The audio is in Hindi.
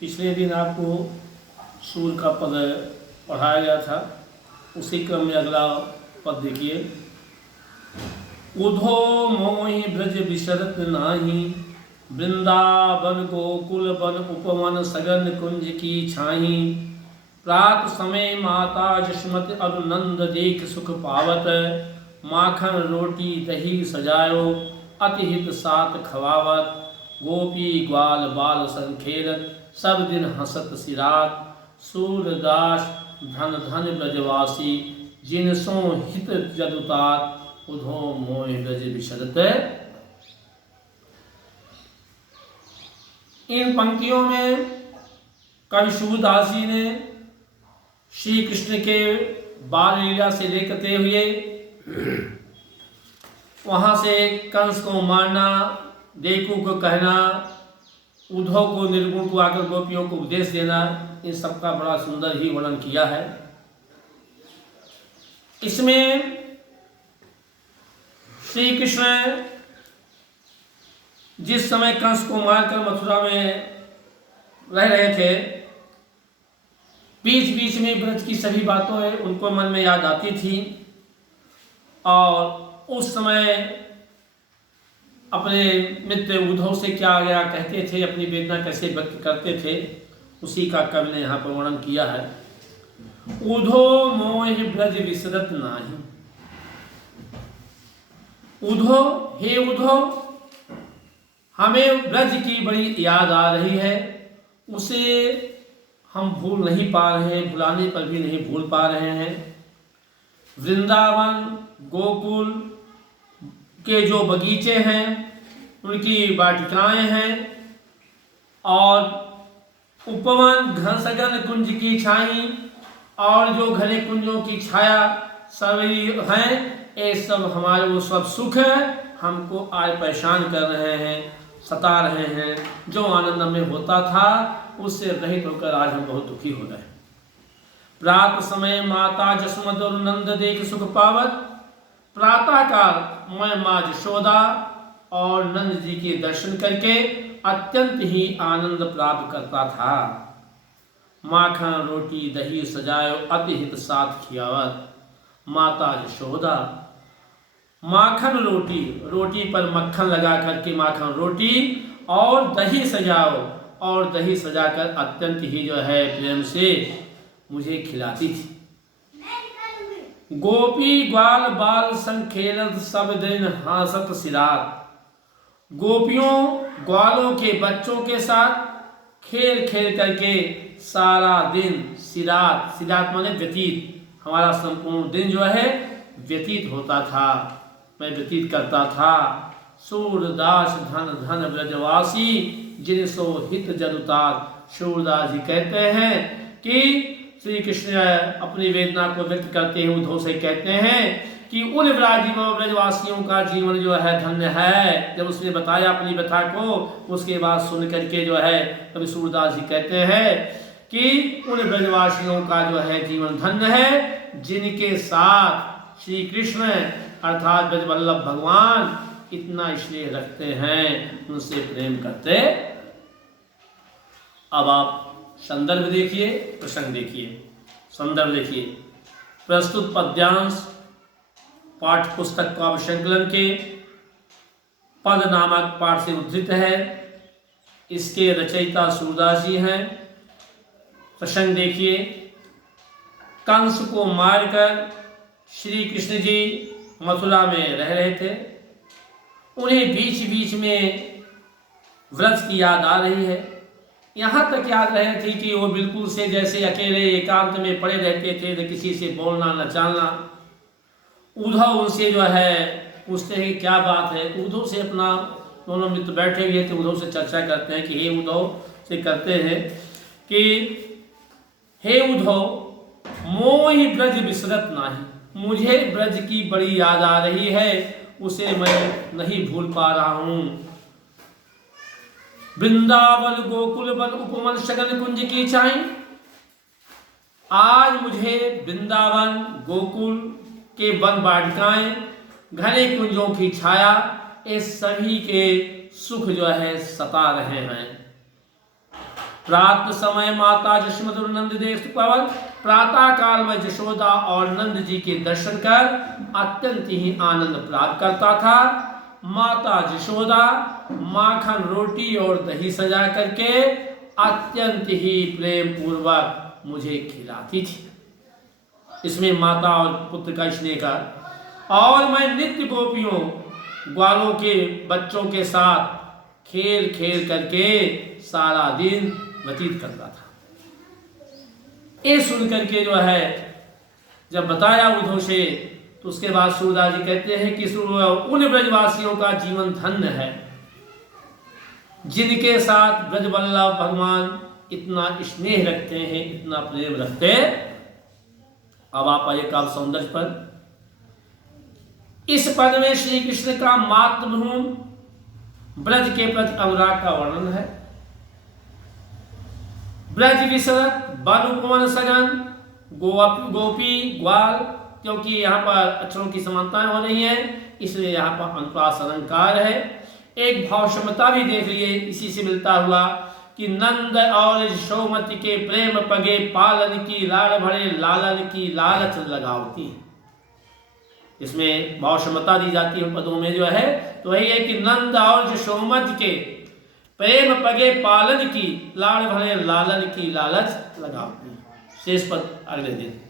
पिछले दिन आपको सूर का पद पढ़ाया गया था, उसी क्रम में अगला पद देखिए। उधो मोहि ब्रज विशरत नाही, वृंदावन गोकुल वन उपवन सगन कुंज की छाही। प्रात समय माता जशमत अरुनंद देख सुख पावत, माखन रोटी दही सजायो अति हित सात खवावत। गोपी ग्वाल बाल संखेरत सब दिन हसत सिरात, सूरदास धन धन ब्रजवासी जिनसो हित जदुतात। उधो मोहि ब्रज विशरत। इन पंक्तियों में कवि सूरदास जी ने श्री कृष्ण के बाल लीला से लेकर हुए वहां से कंस को मारना, देखू को कहना, उद्धव को निर्गुण को आकर गोपियों को उपदेश देना, इन सबका बड़ा सुंदर ही वर्णन किया है। इसमें श्री कृष्ण जिस समय कंस को मारकर मथुरा में रह रहे थे, बीच बीच में ब्रज की सभी बातें उनको मन में याद आती थी और उस समय अपने मित्र उद्धव से क्या गया कहते थे, अपनी वेदना कैसे व्यक्त करते थे, उसी का कवि ने यहाँ पर वर्णन किया है। उधो मोहि ब्रज विसरत नाही। उधो, हे उधो, हमें ब्रज की बड़ी याद आ रही है, उसे हम भूल नहीं पा रहे हैं, भुलाने पर भी नहीं भूल पा रहे हैं। वृंदावन गोकुल के जो बगीचे हैं, उनकी वाटिकाएं हैं और उपवन घन सघन कुंज की छाई और जो घने कुंजों की छाया सभी हैं, ये सब हमारे वो सब सुख है, हमको आज परेशान कर रहे हैं, सता रहे हैं। जो आनंद में होता था उससे रहित होकर आज हम बहुत दुखी हो गए। प्रात समय माता जसमत और नंद देख सुख पावत। प्रातः काल मैं माँ यशोदा और नंद जी के दर्शन करके अत्यंत ही आनंद प्राप्त करता था। माखन रोटी दही सजायो अति हित साथ खियावत। माता यशोदा माखन रोटी, रोटी पर मक्खन लगा करके माखन रोटी और दही सजाओ और दही सजाकर अत्यंत ही जो है प्रेम से मुझे खिलाती थी। गोपी ग्वाल बाल संग खेलत सब दिन हासत सिरात। गोपियों ग्वालों के बच्चों के साथ खेल खेल करके सारा दिन सिरात, सिरात माने व्यतीत, हमारा संपूर्ण दिन जो है व्यतीत होता था, मैं व्यतीत करता था। सूरदास धन धन ब्रजवासी जिनसो हित जदुतार। सूरदास जी कहते हैं कि श्री कृष्ण अपनी वेदना को व्यक्त करते हुए उद्धव से कहते हैं कि उन ब्रजवासियों का जीवन जो है धन्य है। जब उसने बताया अपनी व्यथा को, उसके बाद सुन करके जो है कवि सूरदास जी कहते हैं कि उन ब्रजवासियों का जो है जीवन धन्य है जिनके साथ श्री कृष्ण अर्थात ब्रजवल्लभ भगवान इतना स्नेह रखते हैं, उनसे प्रेम करते। अब आप संदर्भ देखिए, प्रसंग देखिए। संदर्भ देखिए, प्रस्तुत पद्यांश पाठ्य पुस्तक काव्य संकलन के पद नामक पाठ से उद्धृत है। इसके रचयिता सूरदास जी हैं। प्रसंग देखिए। कंस को मारकर श्री कृष्ण जी मथुरा में रह रहे थे। उन्हें बीच बीच में व्रज की याद आ रही है। यहाँ तक याद रहे थी कि वो बिल्कुल से जैसे अकेले एकांत में पड़े रहते थे, न किसी से बोलना न चालना। उद्धव उनसे जो है पूछते हैं कि क्या बात है। उद्धव से अपना दोनों मित्र बैठे हुए थे, उद्धव से चर्चा करते हैं कि हे उद्धव से करते हैं कि हे उद्धव मोहि ब्रज विसरत नाही। मुझे ब्रज की बड़ी याद आ रही है, उसे मैं नहीं भूल पा रहा हूँ। वृंदावन गोकुल वन उपवन सगन कुंज की छाई। आज मुझे वृंदावन गोकुल के वन वाटिकाएं, घने कुंजों की छाया, इस सभी के सुख जो है सता रहे हैं। प्रातः समय माता जशोदा और नंद देव पवन, प्रातः काल में जशोदा और नंद जी के दर्शन कर अत्यंत ही आनंद प्राप्त करता था। माता जशोदा माखन रोटी और दही सजा करके अत्यंत ही प्रेम पूर्वक मुझे खिलाती थी। इसमें माता और पुत्र का स्नेह का। और मैं नित्य गोपियों ग्वालों के बच्चों के साथ खेल खेल करके सारा दिन व्यतीत करता था। ये सुन करके जो है जब बताया उद्धव से, तो उसके बाद सूरदास जी कहते हैं कि उन ब्रजवासियों का जीवन धन्य है जिनके साथ ब्रजवल्लभ भगवान इतना स्नेह रखते हैं, इतना प्रेम रखते हैं। अब आप आइए काव्य सौंदर्य पर। इस पद में श्री कृष्ण का मातृभूमि ब्रज के प्रति अनुराग का वर्णन है। ब्रज विसरत बन उपवन सगन गोपी ग्वाल, क्योंकि यहाँ पर अक्षरों की समानताएं हो रही हैं, इसलिए यहाँ पर अनुप्रास अलंकार है। एक भाव क्षमता भी देख लिए इसी से मिलता हुआ कि नंद और यशोमति के प्रेम पगे पालन की लाड़ भरे लालन की लालच लगावती। इसमें भाव क्षमता दी जाती है पदों में जो है, तो वही है कि नंद और यशोमति के प्रेम पगे पालन की लाड़ भरे लालन की लालच लगावती। शेष पद अगले दिन।